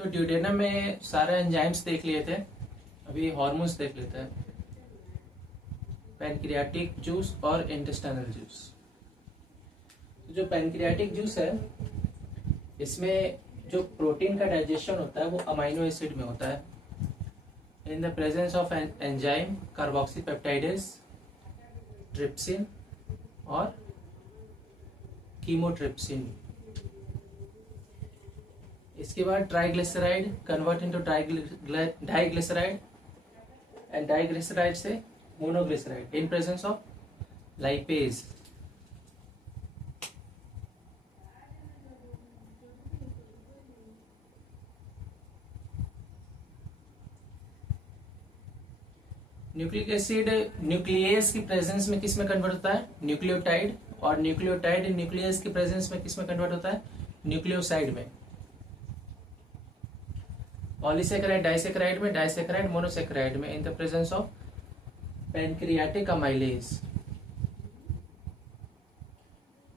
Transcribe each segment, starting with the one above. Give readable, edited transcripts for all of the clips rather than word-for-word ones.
तो ड्यूडेनम में सारे एंजाइम्स देख लिए थे, अभी हार्मोन्स देख लेते हैं। पैनक्रियाटिक जूस और इंटेस्टाइनल जूस। तो जो पैनक्रियाटिक जूस है, इसमें जो प्रोटीन का डाइजेशन होता है वो अमाइनो एसिड में होता है, in the presence of enzyme carboxypeptidase, trypsin और कीमोट्रिप्सिन। इसके बाद triglyceride convert into diglyceride and diglyceride से monoglyceride in presence of lipase. Nucleic acid nucleus की प्रेजेंस में किस में कन्वर्ट होता है? न्यूक्लियोटाइड। और न्यूक्लियोटाइड न्यूक्लियस की प्रेजेंस में किस में कन्वर्ट होता है? न्यूक्लियोसाइड में। पॉलीसेकेराइड डाइसेकेराइड में, डाइसेकेराइड मोनोसेकेराइड में, इन the presence of pancreatic amylase.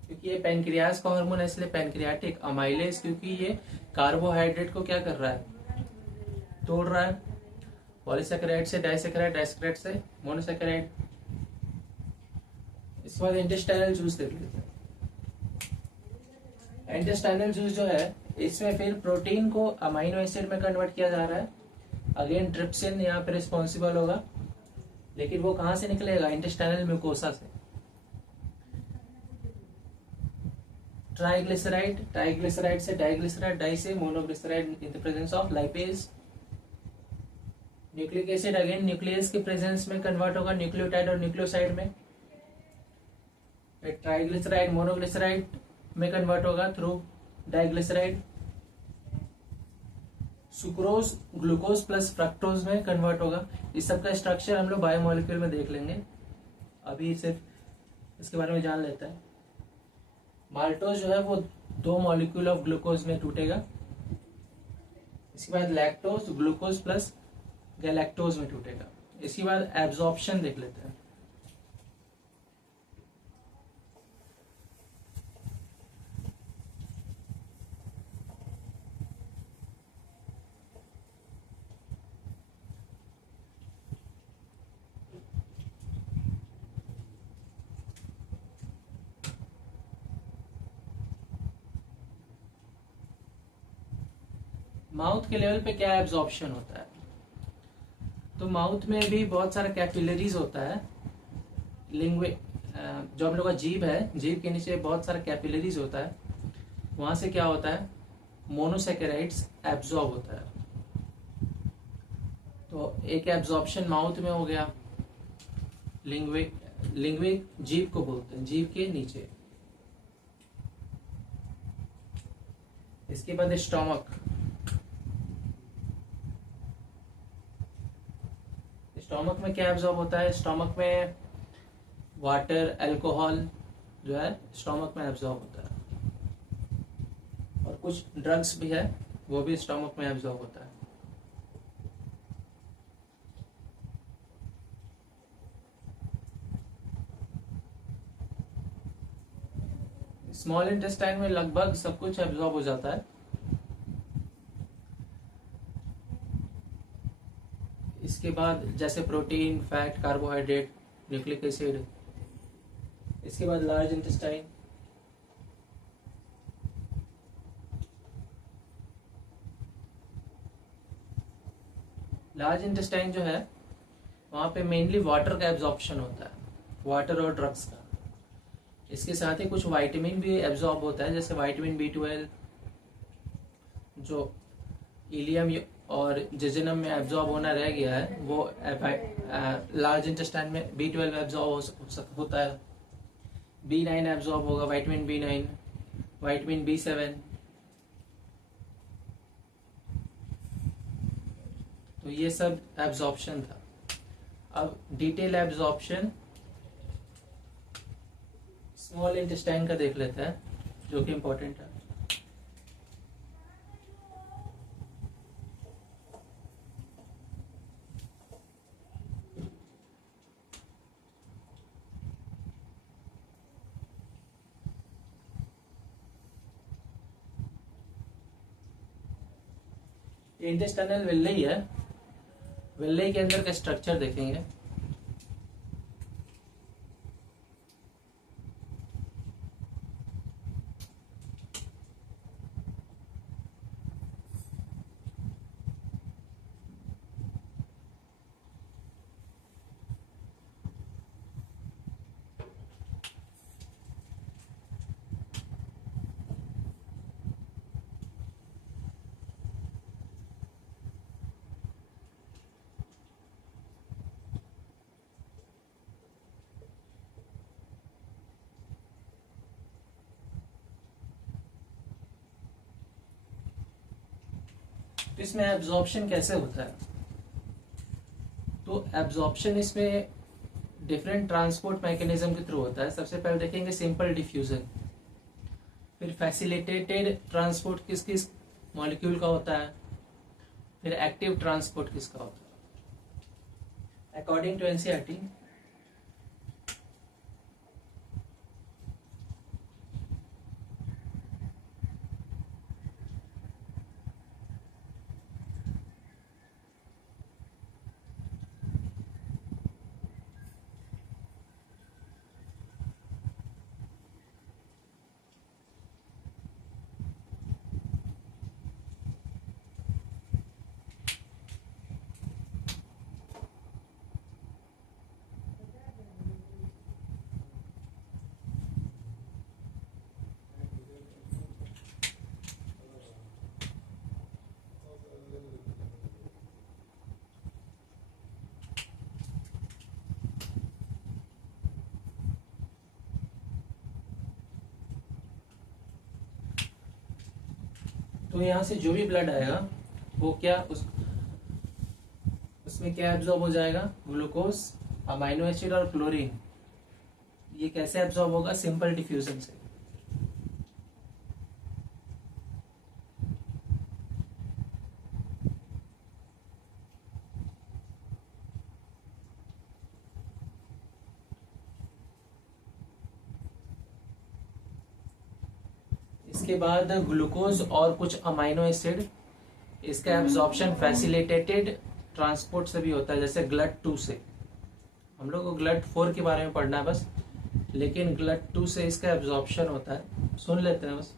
क्योंकि ये पैनक्रियास का हार्मोन है इसलिए पैनक्रियाटिक अमाइलेज, क्योंकि ये कार्बोहाइड्रेट को क्या कर रहा है? तोड़ रहा है। पॉलीसेकेराइड से डाइसेकेराइड, डाइसेकेराइड से मोनोसेकेराइड। इसके बाद इंटेस्टाइनल जूस देख लेते हैं। इंटेस्टाइनल जूस जो है, इसमें फिर प्रोटीन को अमाइनो एसिड में कन्वर्ट किया जा रहा है। अगेन ट्रिप्सिन यहाँ पे रिस्पॉन्सिबल होगा, लेकिन वो कहां से निकलेगा? इंटेस्टाइनल म्यूकोसा से। ट्राइग्लिसराइड, ट्राइग्लिसराइड से डाइग्लिसराइड, डाई से monoglyceride in the presence of lipase. Nucleic acid again nucleus के प्रेजेंस में कन्वर्ट होगा न्यूक्लियोटाइड और न्यूक्लियोसाइड में। ट्राइग्लिसराइड मोनोग्लिसराइड में कन्वर्ट होगा through diglyceride. Sucrose glucose plus fructose में कन्वर्ट होगा। इस सब का स्ट्रक्चर हम लोग बायोमोलिक्यूल में देख लेंगे, अभी सिर्फ इसके बारे में जान लेते हैं। माल्टोज जो है वो 2 मॉलिक्यूल ऑफ ग्लूकोज में टूटेगा। इसके बाद लैक्टोज ग्लूकोज प्लस गैलेक्टोज में टूटेगा। इसके बाद एब्जॉर्प्शन देख लेते हैं। माउथ के लेवल पे क्या एब्जॉर्प्शन होता है? तो माउथ में भी बहुत सारा कैपिलरीज होता है। लिंग्वे जो हम लोग का जीभ है, जीभ के नीचे बहुत सारा कैपिलरीज होता है। वहां से क्या होता है? मोनोसेकेराइड्स एब्जॉर्ब होता है। तो एक एब्जॉर्प्शन माउथ में हो गया। लिंग्वे जीभ को बोलते हैं, जीभ के नीचे। इसके बाद स्टोमक। स्टोमक में क्या एब्जॉर्ब होता है? स्टोमक में वाटर, अल्कोहल जो है स्टोमक में एब्जॉर्ब होता है, और कुछ ड्रग्स भी है वो भी स्टोमक में एब्जॉर्ब होता है। स्मॉल इंटेस्टाइन में लगभग सब कुछ एब्जॉर्ब हो जाता है। इसके बाद जैसे protein, fat, carbohydrate, nucleic acid. इसके बाद लार्ज इंटेस्टाइन। लार्ज इंटेस्टाइन जो है वहां पे मेनली वाटर का एब्जॉर्प्शन होता है, वाटर और ड्रग्स का। इसके साथ ही कुछ विटामिन भी एब्जॉर्ब होता है, जैसे विटामिन B12 जो इलियम और जेजुनम में एब्जॉर्ब होना रह गया है, वो लार्ज इंटेस्टाइन में B12 एब्जॉर्ब होता है। B9 एब्जॉर्ब होगा, विटामिन B9, विटामिन B7। तो ये सब एब्जॉर्प्शन था। अब डिटेल एब्जॉर्प्शन स्मॉल इंटेस्टाइन का देख लेते हैं, जो कि इंपॉर्टेंट है। इंटेस्टाइनल विल्ली है, विल्ली के अंदर का स्ट्रक्चर देखेंगे। तो इसमें एब्जॉर्प्शन कैसे होता है? तो एब्जॉर्प्शन इसमें डिफरेंट ट्रांसपोर्ट मैकेनिज्म के थ्रू होता है। सबसे पहले देखेंगे सिंपल डिफ्यूजन, फिर फैसिलिटेटेड ट्रांसपोर्ट किस किस मॉलिक्यूल का होता है, फिर एक्टिव ट्रांसपोर्ट किसका होता है। अकॉर्डिंग टू एनसीईआरटी तो यहाँ से जो भी ब्लड आएगा वो क्या उसमें क्या एब्जॉर्ब हो जाएगा? ग्लूकोज, अमाइनो एसिड और क्लोरीन। ये कैसे एब्जॉर्ब होगा? सिंपल डिफ्यूजन से। इसके बाद ग्लूकोज और कुछ अमाइनो एसिड, इसका एब्जॉर्प्शन फैसिलिटेटेड ट्रांसपोर्ट से भी होता है, जैसे GLUT2 से। हम लोग को GLUT4 के बारे में पढ़ना है बस, लेकिन GLUT2 से इसका एब्जॉर्प्शन होता है, सुन लेते हैं बस।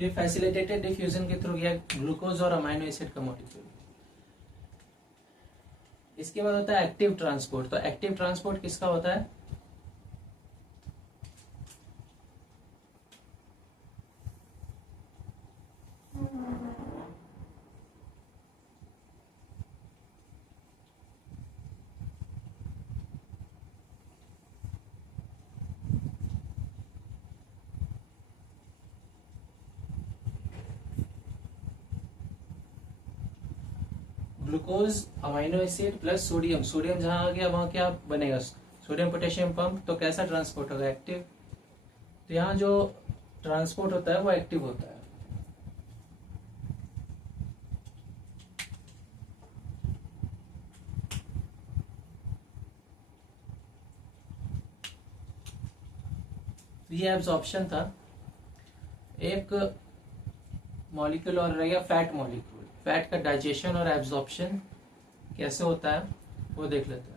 ये फैसिलिटेटेड डिफ्यूजन के थ्रू गया ग्लूकोज और अमाइनो एसिड का मॉलिक्यूल। इसके बाद होता है एक्टिव ट्रांसपोर्ट। तो एक्टिव ट्रांसपोर्ट किसका होता है? Glucose, amino acid plus sodium. Sodium जहां आ गया वहां क्या बनेगा? Sodium potassium pump. तो कैसा ट्रांसपोर्ट होगा? एक्टिव। तो यहाँ जो ट्रांसपोर्ट होता है वो एक्टिव होता है। ये एब्जॉर्प्शन था। एक मॉलिक्यूल और रह गया फैट मॉलिक्यूल। फैट का डाइजेशन और एब्जॉर्प्शन कैसे होता है वो देख लेते हैं।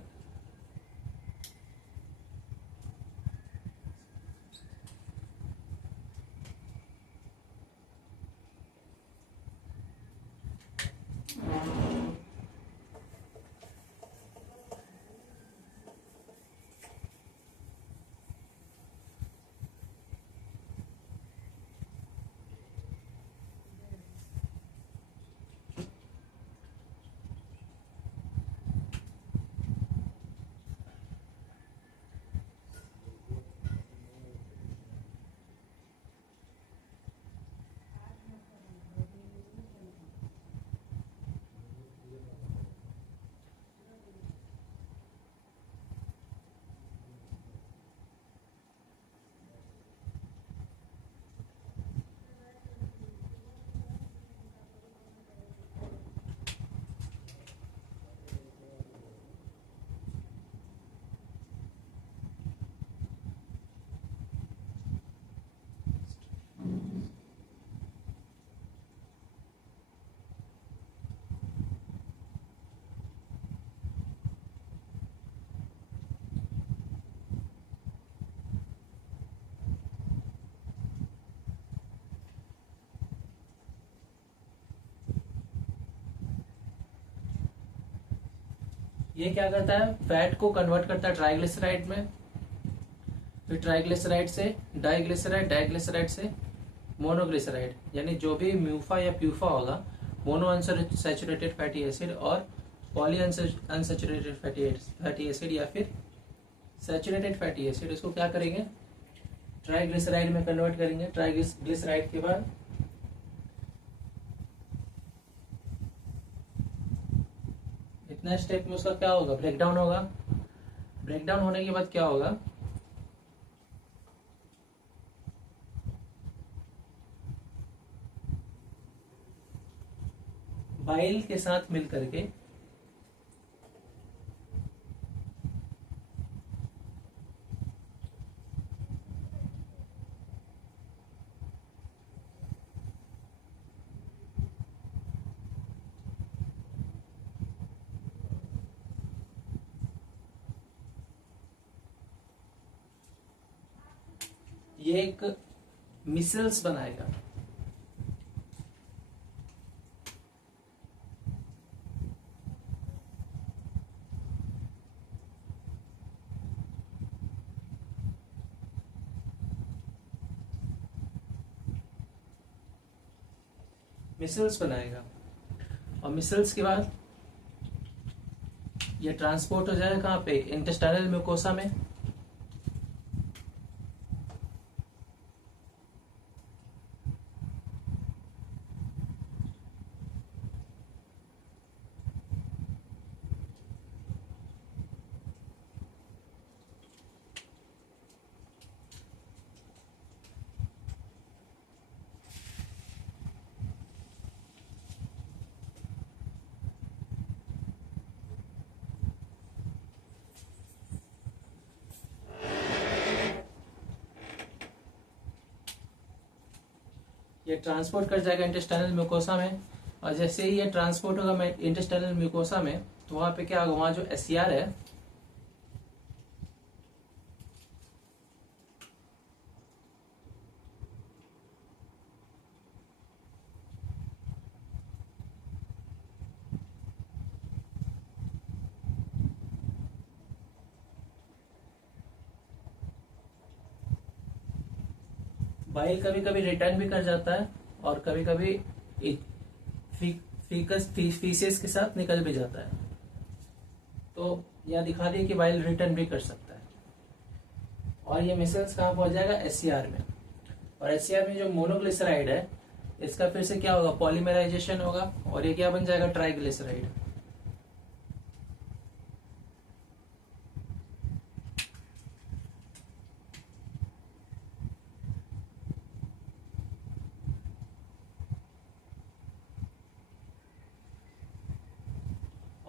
ये क्या करता है, फैट को कन्वर्ट करता है ट्राइग्लिसराइड में, फिर ट्राइग्लिसराइड से डाइग्लिसराइड, डाइग्लिसराइड से मोनोग्लिसराइड, यानी जो भी म्यूफा या प्यूफा होगा, मोनो अनसैचुरेटेड फैटी एसिड और पॉली अनसैचुरेटेड फैटी एसिड या फिर सैचुरेटेड फैटी एसिड, इसको क्या करेंगे, ट्राइग्लिसराइड में कन्वर्ट करेंगे। ट्राइग्लिसराइड के बाद इतना स्टेप में उसका क्या होगा, ब्रेकडाउन होगा। ब्रेकडाउन होने के बाद क्या होगा, बाइल के साथ मिलकर के ये एक मिसल्स बनाएगा। मिसल्स बनाएगा और मिसल्स के बाद ये ट्रांसपोर्ट हो जाएगा कहाँ पे, इंटेस्टाइनल म्यूकोसा में। ये ट्रांसपोर्ट कर जाएगा इंटेस्टाइनल म्यूकोसा में, और जैसे ही ये ट्रांसपोर्ट होगा इंटेस्टाइनल म्यूकोसा में, तो वहां पे क्या होगा, वहां जो एससीआर है बाइल कभी कभी रिटर्न भी कर जाता है और कभी कभी फीसेस के साथ निकल भी जाता है। तो यह दिखा दिए कि बाइल रिटर्न भी कर सकता है। और ये मिसल्स कहाँ पहुंच जाएगा, एससीआर में। और एससीआर में जो मोनोग्लिसराइड है, इसका फिर से क्या होगा, पॉलीमराइजेशन होगा और ये क्या बन जाएगा, ट्राइग्लिसराइड।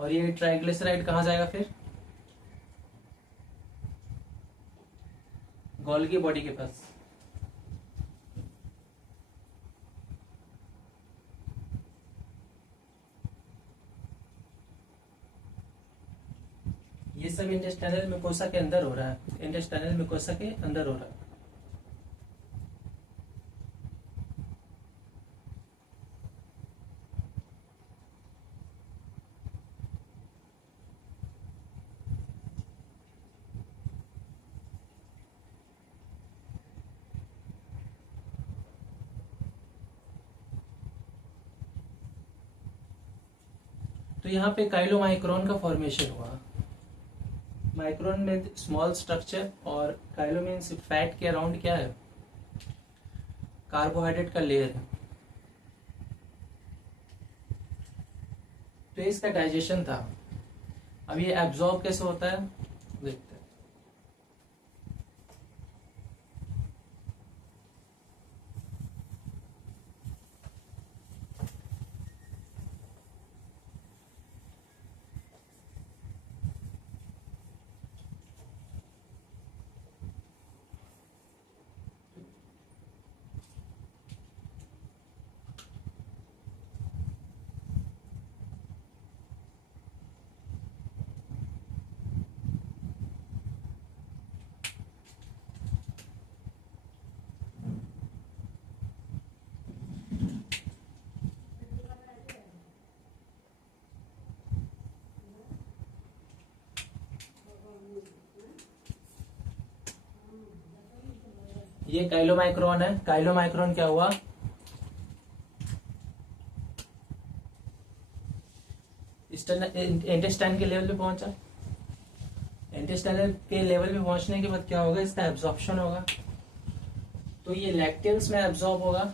और ये ट्राइग्लिसराइड कहाँ जाएगा फिर, गोल्गी बॉडी के पास। ये सब इंटेस्टाइनल म्यूकोसा के अंदर हो रहा है, इंटेस्टाइनल म्यूकोसा के अंदर हो रहा है। तो यहाँ पे काइलोमाइक्रोन का फॉर्मेशन हुआ। माइक्रोन में स्मॉल स्ट्रक्चर और काइलो मीन्स फैट के अराउंड क्या है, कार्बोहाइड्रेट का लेयर है। तो इसका डाइजेशन था। अब ये एब्जॉर्ब कैसे होता है देखते हैं। ये काइलोमाइक्रोन है। काइलोमाइक्रोन क्या हुआ, इंटेस्टाइन के लेवल पे पहुंचा। इंटेस्टाइन के लेवल पे पहुंचने के बाद क्या होगा, इसका एब्जॉर्प्शन होगा। तो ये लैक्टेल्स में एब्जॉर्ब होगा,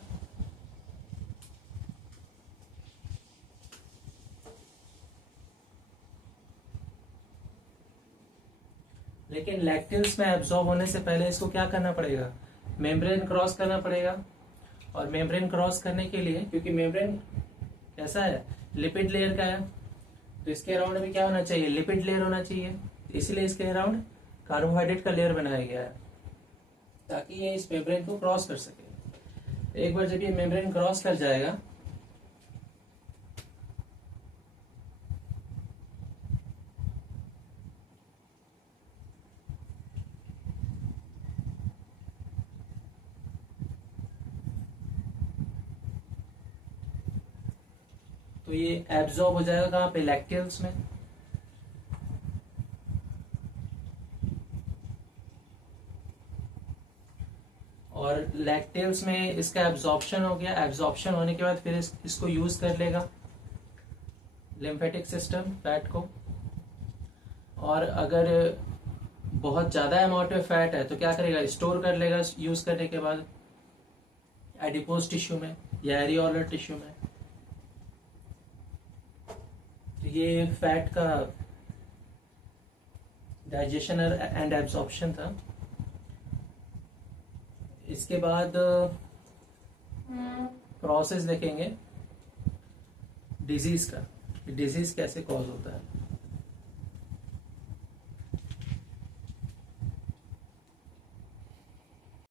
लेकिन लैक्टेल्स में एब्जॉर्ब होने से पहले इसको क्या करना पड़ेगा, मेम्ब्रेन क्रॉस करना पड़ेगा। और मेम्ब्रेन क्रॉस करने के लिए, क्योंकि मेम्ब्रेन कैसा है, लिपिड लेयर का है, तो इसके अराउंड भी क्या होना चाहिए, लिपिड लेयर होना चाहिए। इसलिए इसके अराउंड कार्बोहाइड्रेट का लेयर बनाया गया है ताकि ये इस मेम्ब्रेन को क्रॉस कर सके। एक बार जब ये मेम्ब्रेन क्रॉस कर जाएगा तो ये एब्जॉर्ब हो जाएगा कहाँ पे, लैक्टेल्स में। और लैक्टेल्स में इसका एब्जॉर्प्शन हो गया। एब्जॉर्प्शन होने के बाद फिर इसको यूज कर लेगा लिम्फेटिक सिस्टम फैट को। और अगर बहुत ज्यादा अमाउंट में फैट है तो क्या करेगा, स्टोर कर लेगा यूज करने के बाद एडिपोज टिश्यू में या एरियोलर टिश्यू में। तो ये फैट का डाइजेशन एंड एब्जॉर्प्शन था। इसके बाद प्रोसेस देखेंगे डिजीज का, डिजीज कैसे कॉज होता है।